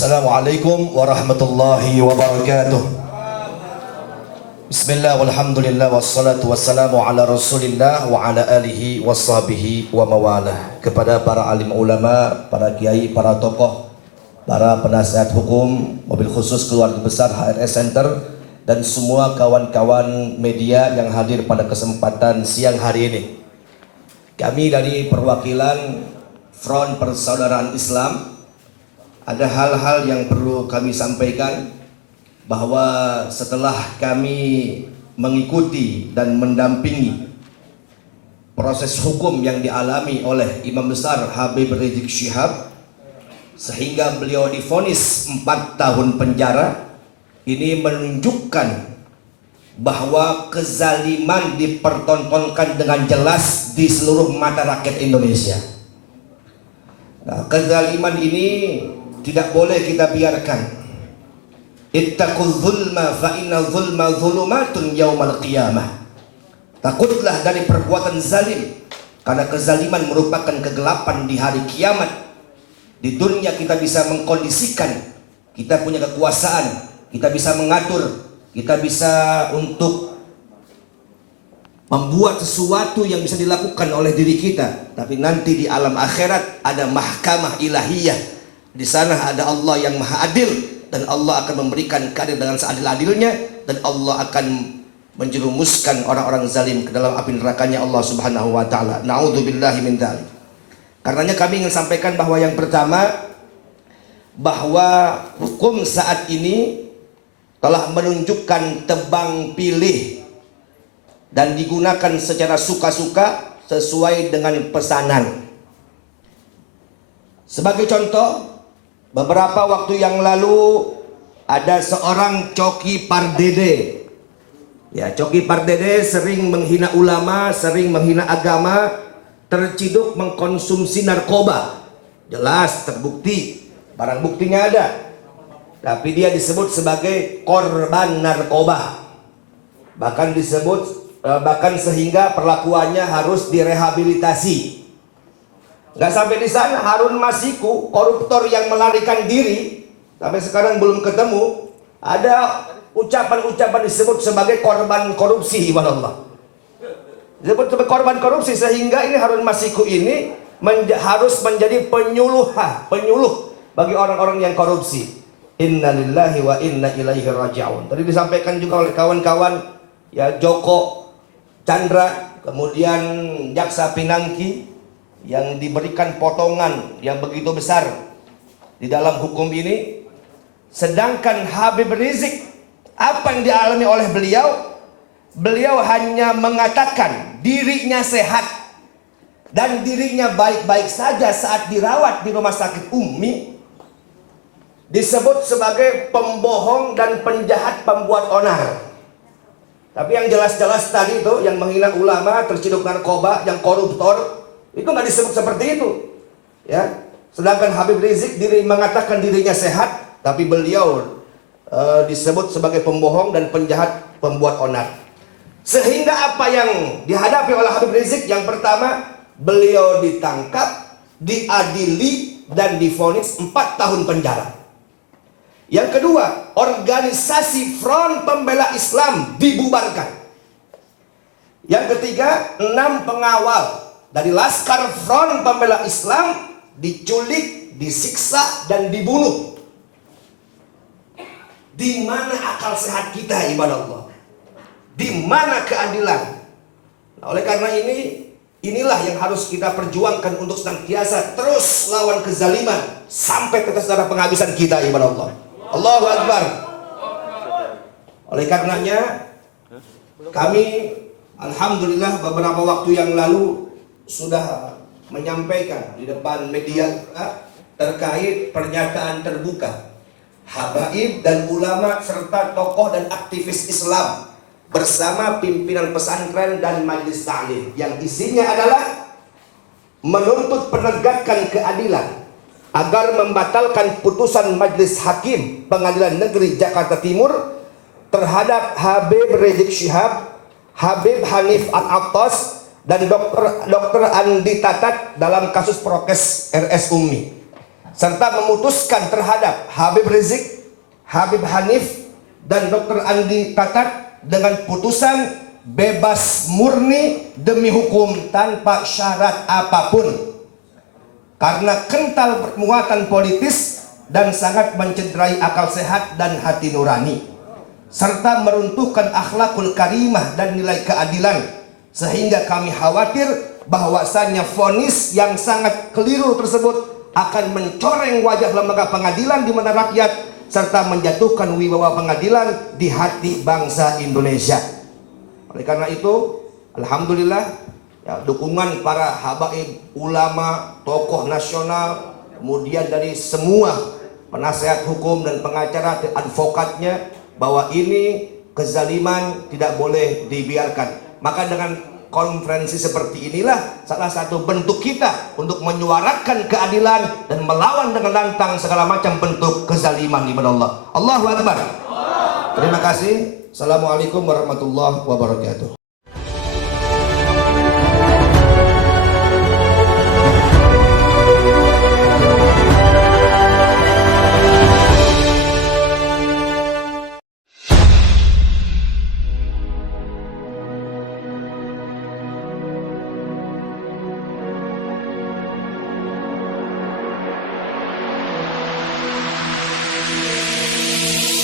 Assalamualaikum warahmatullahi wabarakatuh. Bismillah walhamdulillah wassalatu wassalamu ala rasulillah wa ala alihi washabihi wa mawalah. Kepada para alim ulama, para kiai, para tokoh, para penasihat hukum, mobil khusus keluarga besar HRS Center, dan semua kawan-kawan media yang hadir pada kesempatan siang hari ini. Kami dari perwakilan Front Persaudaraan Islam, ada hal-hal yang perlu kami sampaikan, bahwa setelah kami mengikuti dan mendampingi proses hukum yang dialami oleh Imam Besar Habib Rizik Syihab sehingga beliau divonis 4 tahun penjara, ini menunjukkan bahwa kezaliman dipertontonkan dengan jelas di seluruh mata rakyat Indonesia. Nah, kezaliman ini tidak boleh kita biarkan. Ittaqul zulma fa inna zulma zulumatun yaumal qiyamah. Takutlah dari perbuatan zalim, karena kezaliman merupakan kegelapan di hari kiamat. Di dunia kita bisa mengkondisikan, kita punya kekuasaan, kita bisa mengatur, kita bisa untuk membuat sesuatu yang bisa dilakukan oleh diri kita. Tapi nanti di alam akhirat ada mahkamah ilahiyah. Di sana ada Allah yang maha adil, dan Allah akan memberikan keadilan dengan seadil-adilnya, dan Allah akan menjerumuskan orang-orang zalim ke dalam api nerakanya Allah Subhanahu wa taala. Na'udzubillahi min dzalik. Karenanya kami ingin sampaikan bahwa yang pertama, bahwa hukum saat ini telah menunjukkan tebang pilih dan digunakan secara suka-suka sesuai dengan pesanan. Sebagai contoh, beberapa waktu yang lalu ada seorang Coki Pardede. Ya, Coki Pardede sering menghina ulama, sering menghina agama, terciduk mengkonsumsi narkoba. Jelas terbukti, barang buktinya ada. Tapi dia disebut sebagai korban narkoba. Bahkan sehingga perlakuannya harus direhabilitasi. Nggak sampai di sana, Harun Masiku, koruptor yang melarikan diri, sampai sekarang belum ketemu. Ada ucapan-ucapan disebut sebagai korban korupsi, ibadallah. Disebut sebagai korban korupsi, sehingga ini Harun Masiku ini harus menjadi penyuluh bagi orang-orang yang korupsi. Inna lillahi wa inna ilaihi raji'un. Tadi disampaikan juga oleh kawan-kawan, ya, Joko Chandra, kemudian Jaksa Pinangki, yang diberikan potongan yang begitu besar di dalam hukum ini. Sedangkan Habib Rizik, apa yang dialami oleh beliau? Beliau hanya mengatakan dirinya sehat dan dirinya baik-baik saja saat dirawat di rumah sakit Ummi. Disebut sebagai pembohong dan penjahat, pembuat onar. Tapi yang jelas-jelas tadi itu, yang menghina ulama, terciduk narkoba, yang koruptor, itu nggak disebut seperti itu, ya. Sedangkan Habib Rizik mengatakan dirinya sehat, tapi beliau disebut sebagai pembohong dan penjahat, pembuat onar. Sehingga apa yang dihadapi oleh Habib Rizik? Yang pertama, beliau ditangkap, diadili, dan divonis 4 tahun penjara. Yang kedua, organisasi Front Pembela Islam dibubarkan. Yang ketiga, 6 pengawal dari Laskar Front Pembela Islam diculik, disiksa, dan dibunuh. Di mana akal sehat kita, ibadah Allah? Di mana keadilan? Nah, oleh karena inilah yang harus kita perjuangkan untuk senantiasa terus lawan kezaliman sampai tetes darah penghabisan kita, ibadah Allah. Allahu Akbar. Oleh karenanya kami alhamdulillah beberapa waktu yang lalu sudah menyampaikan di depan media terkait pernyataan terbuka habaib dan ulama serta tokoh dan aktivis Islam bersama pimpinan pesantren dan majelis taklim, yang isinya adalah menuntut penegakan keadilan agar membatalkan putusan Majelis Hakim Pengadilan Negeri Jakarta Timur terhadap Habib Rizik Syihab, Habib Hanif Al-Attas, dan Dr. Andi Tatat dalam kasus prokes RS Ummi. serta memutuskan terhadap Habib Rizik, Habib Hanif, dan Dr. Andi Tatat dengan putusan bebas murni demi hukum tanpa syarat apapun, karena kental bermuatan politis dan sangat mencederai akal sehat dan hati nurani, serta meruntuhkan akhlakul karimah dan nilai keadilan, sehingga kami khawatir bahwasanya vonis yang sangat keliru tersebut akan mencoreng wajah lembaga pengadilan di mana rakyat, serta menjatuhkan wibawa pengadilan di hati bangsa Indonesia. Oleh karena itu, alhamdulillah, ya, dukungan para habaib, ulama, tokoh nasional, kemudian dari semua penasehat hukum dan pengacara, advokatnya, bahwa ini kezaliman tidak boleh dibiarkan. Maka dengan konferensi seperti inilah salah satu bentuk kita untuk menyuarakan keadilan dan melawan dengan lantang segala macam bentuk kezaliman di mana Allah. Allahu Akbar. Terima kasih. Assalamualaikum warahmatullahi wabarakatuh.